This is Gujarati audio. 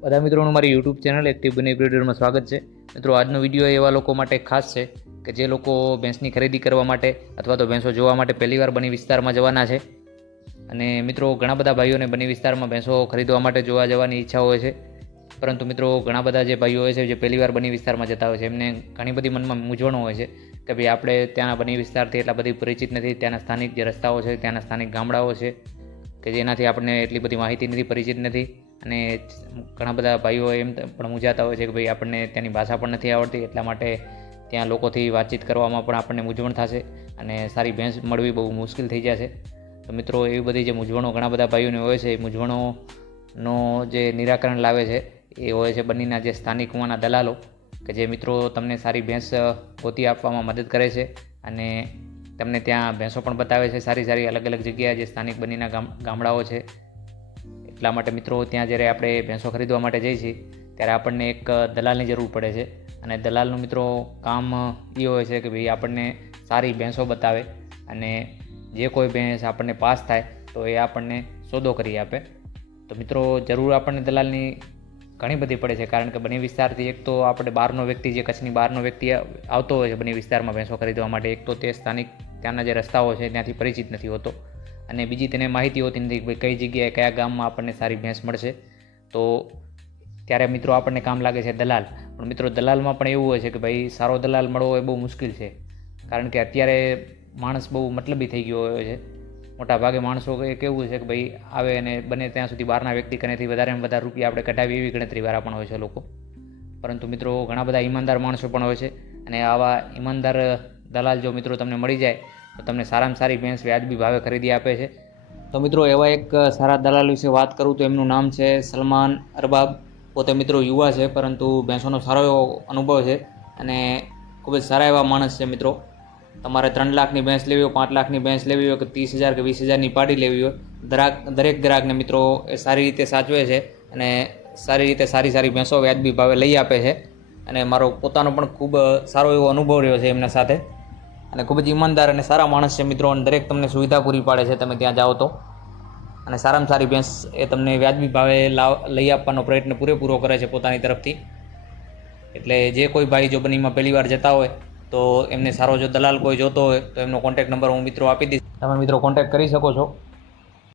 બધા મિત્રોનું મારી યુટ્યુબ ચેનલ એક્ટિવ બની બ્રિડરમાં સ્વાગત છે. મિત્રો, આજનો વીડિયો એવા લોકો માટે ખાસ છે કે જે લોકો ભેંસની ખરીદી કરવા માટે અથવા તો ભેંસો જોવા માટે પહેલીવાર બની વિસ્તારમાં જવાના છે. અને મિત્રો, ઘણા બધા ભાઈઓને બની વિસ્તારમાં ભેંસો ખરીદવા માટે જોવા જવાની ઈચ્છા હોય છે. પરંતુ મિત્રો, ઘણા બધા જે ભાઈઓ હોય છે, જે પહેલીવાર બની વિસ્તારમાં જતા હોય છે, એમને ઘણી બધી મનમાં મૂંઝવણો હોય છે કે ભાઈ, આપણે ત્યાંના બની વિસ્તારથી એટલા બધી પરિચિત નથી. ત્યાંના સ્થાનિક જે રસ્તાઓ છે, ત્યાંના સ્થાનિક ગામડાઓ છે કે જેનાથી આપણને એટલી બધી માહિતી નથી, પરિચિત નથી. અને ઘણા બધા ભાઈઓ એમ પણ મૂંઝાતા હોય છે કે ભાઈ આપણને ત્યાંની ભાષા પણ નથી આવડતી, એટલા માટે ત્યાં લોકોથી વાતચીત કરવામાં પણ આપણને મૂંઝવણ થશે અને સારી ભેંસ મળવી બહુ મુશ્કેલ થઈ જશે. તો મિત્રો, એવી બધી જે મૂંઝવણો ઘણા બધા ભાઈઓને હોય છે, એ મૂંઝવણોનો જે નિરાકરણ લાવે છે, એ હોય છે બંનેના જે સ્થાનિક કુવાના દલાલો, કે જે મિત્રો તમને સારી ભેંસ ગોતી આપવામાં મદદ કરે છે અને તમને ત્યાં ભેંસો પણ બતાવે છે. સારી સારી અલગ અલગ જગ્યાએ જે સ્થાનિક બનીના ગામ, ગામડાઓ છે એટલા માટે મિત્રો ત્યાં જ્યારે આપણે ભેંસો ખરીદવા માટે જઈએ છીએ, ત્યારે આપણને એક દલાલની જરૂર પડે છે. અને દલાલનું મિત્રો કામ એ હોય છે કે ભાઈ આપણને સારી ભેંસો બતાવે અને જે કોઈ ભેંસ આપણને પાસ થાય તો એ આપણને સોદો કરી આપે. તો મિત્રો જરૂર આપણને દલાલની ઘણી બધી પડે છે, કારણ કે બની વિસ્તારથી એક તો આપણે બહારનો વ્યક્તિ, જે કચ્છની બહારનો વ્યક્તિ આવતો હોય છે બની વિસ્તારમાં ભેંસો ખરીદવા માટે, એક તો તે સ્થાનિક ત્યાંના જે રસ્તાઓ છે ત્યાંથી પરિચિત નથી હોતો. અને બીજી તેને માહિતી હોતી નથી કે કઈ જગ્યાએ કયા ગામમાં આપણને સારી ભેંસ મળશે. તો ત્યારે મિત્રો આપણને કામ લાગે છે દલાલ. પણ મિત્રો દલાલમાં પણ એવું હોય છે કે ભાઈ સારો દલાલ મળવો એ બહુ મુશ્કેલ છે. કારણ કે અત્યારે માણસ બહુ મતલબી થઈ ગયો હોય છે. મોટા ભાગે માણસો કેવું છે કે ભાઈ આવે અને બને ત્યાં સુધી બહારના વ્યક્તિ કનેથી વધારે વધારે રૂપિયા આપણે કઢાવી એવી ગણતરીવાળા પણ હોય છે લોકો. પરંતુ મિત્રો ઘણા બધા ઈમાનદાર માણસો પણ હોય છે. અને આવા ઈમાનદાર દલાલ જો મિત્રો તમને મળી જાય તો તમને સારામાં સારી ભેંસ વ્યાજબી ભાવે ખરીદી આપે છે. તો મિત્રો, એવા એક સારા દલાલ વિશે વાત કરું તો એમનું નામ છે સલમાન અરબાબ. પોતે મિત્રો યુવા છે, પરંતુ ભેંસોનો સારો એવો અનુભવ છે અને ખૂબ જ સારા એવા માણસ છે મિત્રો. તમારે ત્રણ લાખની ભેંસ લેવી હોય, પાંચ લાખની ભેંસ લેવી હોય કે ત્રીસ હજાર કે વીસ હજારની પાડી લેવી હોય, દરાક, દરેક ગ્રાહકને મિત્રો એ સારી રીતે સાચવે છે અને સારી રીતે સારી સારી ભેંસો વ્યાજબી ભાવે લઈ આપે છે. અને મારો પોતાનો પણ ખૂબ સારો એવો અનુભવ રહ્યો છે એમના સાથે. અને ખૂબ જ ઈમાનદાર અને સારા માણસ છે મિત્રો અને દરેક તમને સુવિધા પૂરી પાડે છે તમે ત્યાં જાઓ તો. અને સારામાં સારી ભેંસ એ તમને વ્યાજબી ભાવે લાવ, લઈ આપવાનો પ્રયત્ન પૂરેપૂરો કરે છે પોતાની તરફથી. એટલે જે કોઈ ભાઈ જો બનીમાં પહેલી વાર જતા હોય, તો એમને સારો જો દલાલ કોઈ જોતો હોય, તો એમનો કોન્ટેક્ટ નંબર હું મિત્રો આપી દઈશ. તમે મિત્રો કોન્ટેક્ટ કરી શકો છો.